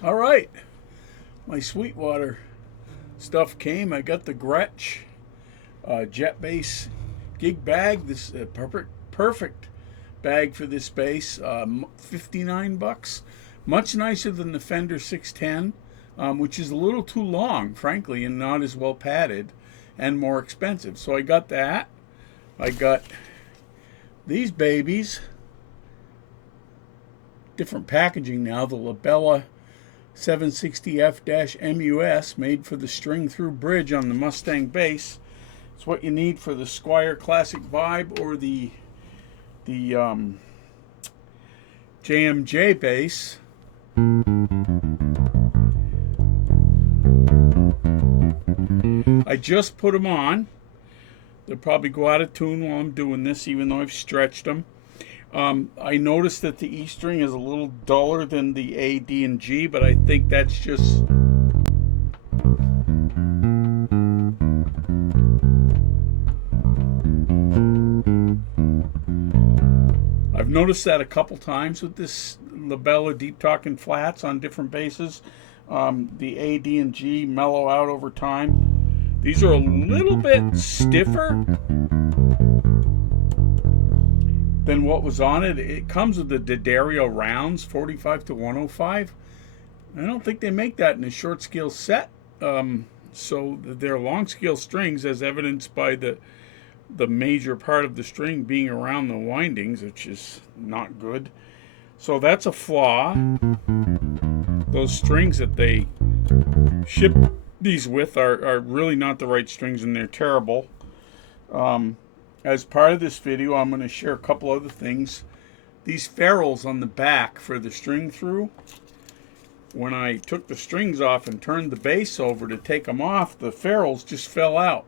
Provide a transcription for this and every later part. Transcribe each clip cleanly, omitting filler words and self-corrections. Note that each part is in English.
All right, my Sweetwater stuff came. I got the Gretsch jet bass gig bag. This perfect bag for this bass. 59 bucks. Much nicer than the Fender 610, which is a little too long, frankly, and not as well padded and more expensive. So I got that. I got these babies. Different packaging now. The LaBella 760F-MUS, made for the string through bridge on the Mustang bass. It's what you need for the Squier Classic Vibe or the JMJ bass. I just put them on. They'll probably go out of tune while I'm doing this, even though I've stretched them. I noticed that the E string is a little duller than the A, D, and G, but I think that's just I've noticed that a couple times with this LaBella Deep Talking Flats on different basses. The A, D, and G mellow out over time. These are a little bit stiffer than what was on it. It comes with the D'Addario rounds, 45 to 105. I don't think they make that in a short scale set. So they're long scale strings, as evidenced by the major part of the string being around the windings, which is not good. So that's a flaw. Those strings that they ship these with are really not the right strings, and they're terrible. As part of this video, I'm going to share a couple other things. These ferrules on the back for the string through. When I took the strings off and turned the bass over to take them off, the ferrules just fell out.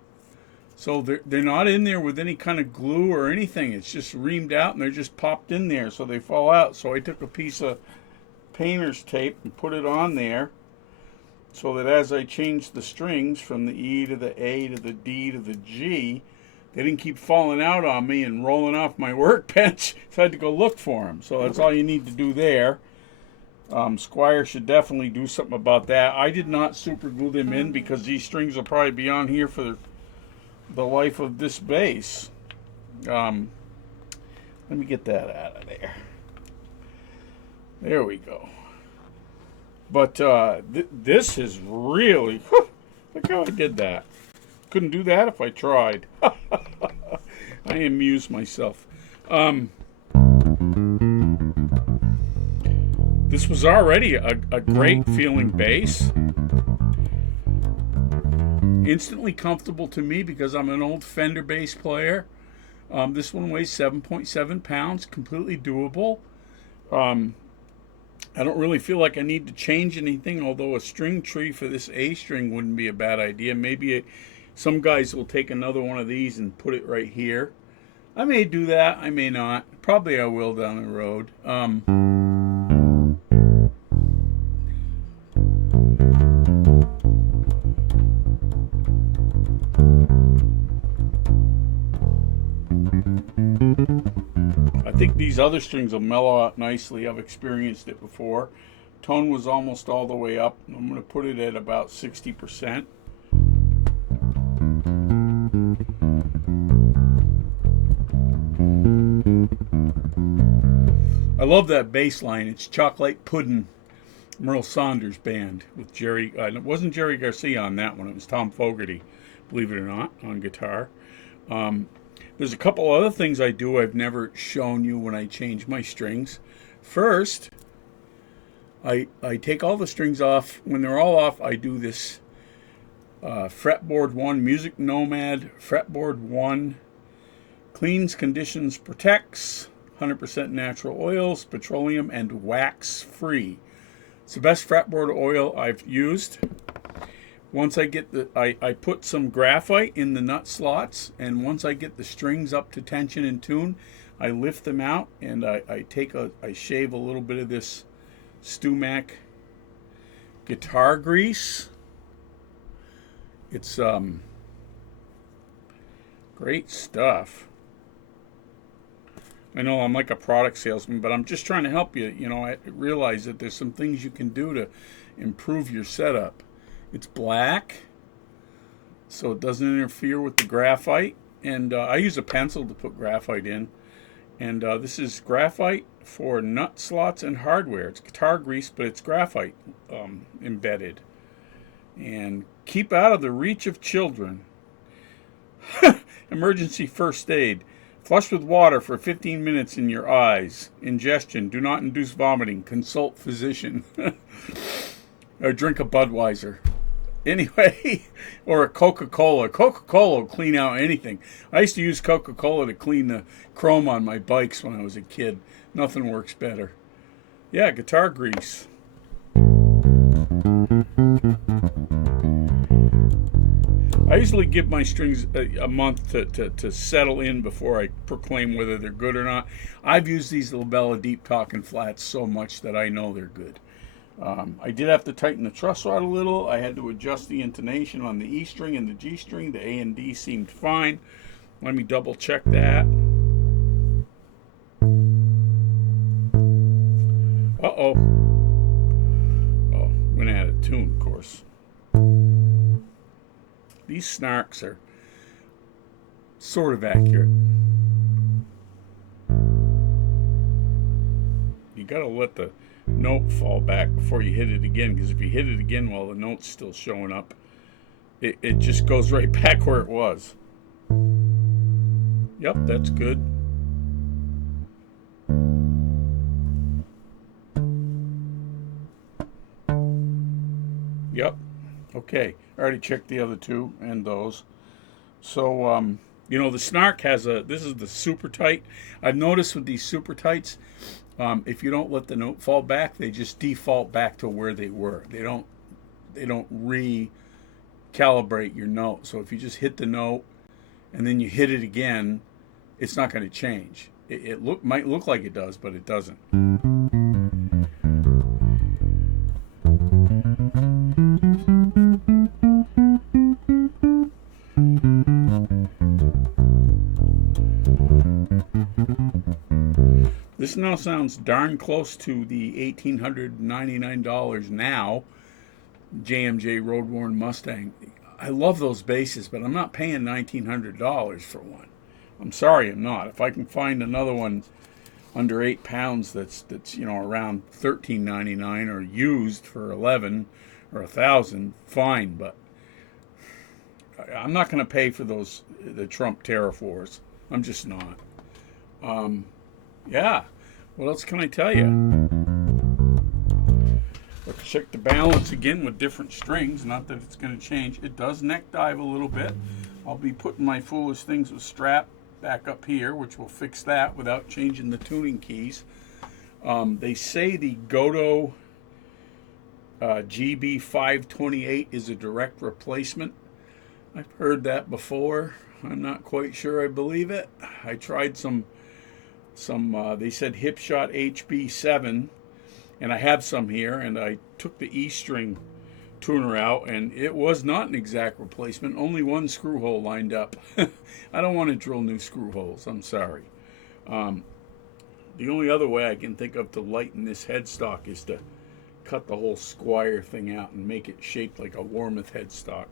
So they're not in there with any kind of glue or anything. It's just reamed out and they're just popped in there, so they fall out. So I took a piece of painter's tape and put it on there so that as I changed the strings from the E to the A to the D to the G, they didn't keep falling out on me and rolling off my workbench, so I had to go look for them. So that's all you need to do there. Squier should definitely do something about that. I did not super glue them in because these strings will probably be on here for the life of this bass. Let me get that out of there. There we go. But this is really, whew, look how I did that. Couldn't do that if I tried. I amuse myself. This was already a great feeling bass. Instantly comfortable to me because I'm an old Fender bass player. This one weighs 7.7 pounds, completely doable. I don't really feel like I need to change anything, although a string tree for this A string wouldn't be a bad idea. Maybe some guys will take another one of these and put it right here. I may do that, I may not. Probably I will down the road. I think these other strings will mellow out nicely. I've experienced it before. Tone was almost all the way up. I'm going to put it at about 60%. I love that bass line. It's Chocolate Puddin', Merle Saunders band with Jerry. It wasn't Jerry Garcia on that one. It was Tom Fogerty, believe it or not, on guitar. There's a couple other things I do I've never shown you when I change my strings. First, I take all the strings off. When they're all off, I do this fretboard 1, Music Nomad, fretboard 1, cleans, conditions, protects, 100% natural oils, petroleum, and wax free. It's the best fretboard oil I've used. Once I get I put some graphite in the nut slots, and once I get the strings up to tension and tune, I lift them out and I shave a little bit of this Stumac guitar grease. It's great stuff. I know I'm like a product salesman, but I'm just trying to help you. You know, I realize that there's some things you can do to improve your setup. It's black, so it doesn't interfere with the graphite. And I use a pencil to put graphite in. And this is graphite for nut slots and hardware. It's guitar grease, but it's graphite embedded. And keep out of the reach of children. Emergency first aid. Flush with water for 15 minutes in your eyes. Ingestion. Do not induce vomiting. Consult physician. Or drink a Budweiser. Anyway, or a Coca-Cola. Coca-Cola will clean out anything. I used to use Coca-Cola to clean the chrome on my bikes when I was a kid. Nothing works better. Yeah, guitar grease. I usually give my strings a month to settle in before I proclaim whether they're good or not. I've used these LaBella Deep Talking Flats so much that I know they're good. I did have to tighten the truss rod a little. I had to adjust the intonation on the E string and the G string. The A and D seemed fine. Let me double check that. Uh-oh. Oh, went out of tune, of course. These snarks are sort of accurate. You gotta let the note fall back before you hit it again, because if you hit it again while the note's still showing up, it just goes right back where it was. Yep, that's good. Yep. Okay. I already checked the other two and those. So, you know, the Snark has this is the super tight. I've noticed with these super tights, if you don't let the note fall back, they just default back to where they were. They don't recalibrate your note. So if you just hit the note and then you hit it again, it's not going to change. It might look like it does, but it doesn't. This now sounds darn close to the $1,899 now JMJ Road Worn Mustang. I love those basses, but I'm not paying $1,900 for one. I'm sorry, I'm not. If I can find another one under 8 pounds that's you know around $13.99 or used for $11 or $1,000, fine. But I'm not going to pay for the Trump Terraforce. I'm just not. Yeah. What else can I tell you? Let's check the balance again with different strings. Not that it's going to change. It does neck dive a little bit. I'll be putting my Foolish Things with Strap back up here, which will fix that without changing the tuning keys. They say the Godo GB528 is a direct replacement. I've heard that before. I'm not quite sure I believe it. I tried some they said Hipshot HB7, and I have some here, and I took the E string tuner out, and it was not an exact replacement. Only one screw hole lined up. I don't want to drill new screw holes. I'm sorry. The only other way I can think of to lighten this headstock is to cut the whole Squier thing out and make it shaped like a Warmoth headstock.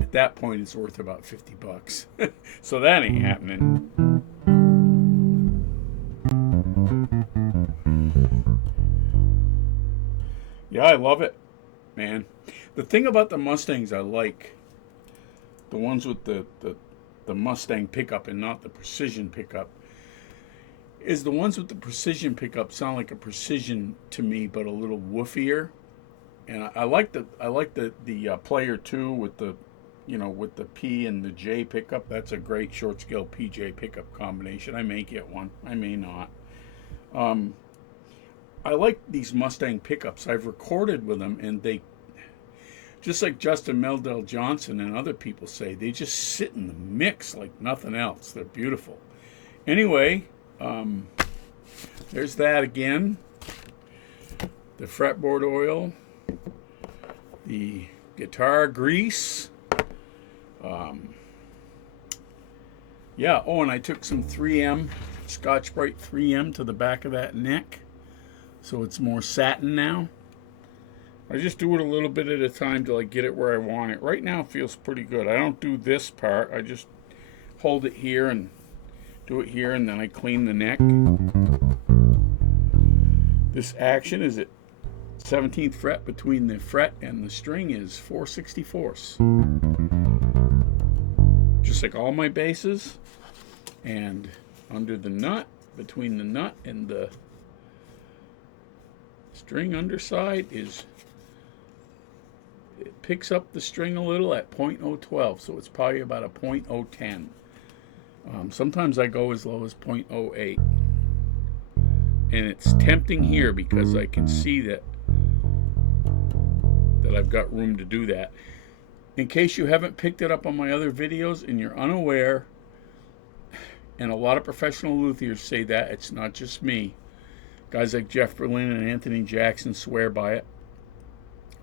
At that point, it's worth about $50. So that ain't happening. Yeah, I love it, man. The thing about the Mustangs I like, the ones with the Mustang pickup and not the Precision pickup, is the ones with the Precision pickup sound like a Precision to me, but a little woofier. And I like the Player 2 with the with the P and the J pickup. That's a great short scale PJ pickup combination. I may get one. I may not. I like these Mustang pickups. I've recorded with them, and they, just like Justin Meldell Johnson and other people say, they just sit in the mix like nothing else. They're beautiful. Anyway, there's that again. The fretboard oil, the guitar grease. Yeah, oh, and I took some 3M, Scotch-Brite 3M to the back of that neck, so it's more satin now. I just do it a little bit at a time till I get it where I want it. Right now it feels pretty good. I don't do this part. I just hold it here and do it here, and then I clean the neck. This action is at 17th fret. Between the fret and the string is 4/64. Just like all my basses. And under the nut, between the nut and the string underside is, it picks up the string a little at 0.012, so it's probably about a 0.010. Sometimes I go as low as 0.08. And it's tempting here because I can see that I've got room to do that. In case you haven't picked it up on my other videos and you're unaware, and a lot of professional luthiers say that, it's not just me. Guys like Jeff Berlin and Anthony Jackson swear by it.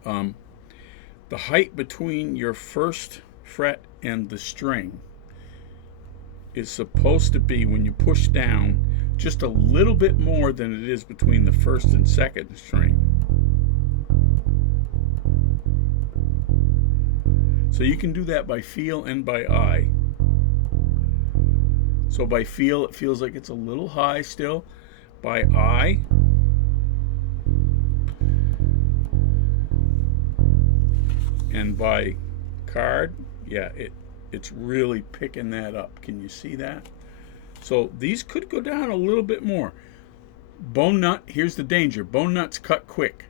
The height between your first fret and the string is supposed to be, when you push down, just a little bit more than it is between the first and second string. So you can do that by feel and by eye. So by feel, it feels like it's a little high still. By eye, and by card, yeah, it's really picking that up. Can you see that? So these could go down a little bit more. Bone nut, here's the danger. Bone nuts cut quick.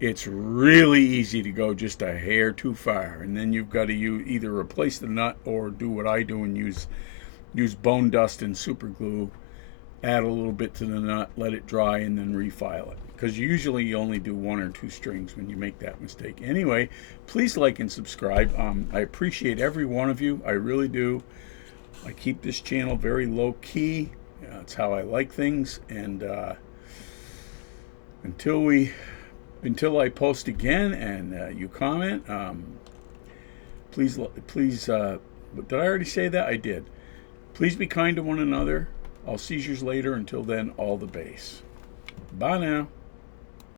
It's really easy to go just a hair too far, and then you've got to either replace the nut or do what I do and use bone dust and super glue, add a little bit to the nut, let it dry, and then refile it. Because usually you only do 1 or 2 strings when you make that mistake. Anyway, please like and subscribe. I appreciate every one of you. I really do. I keep this channel very low key. That's how I like things. And until I post again and you comment, please. Did I already say that? I did. Please be kind to one another. I'll see yous later. Until then, all the bass. Bye now.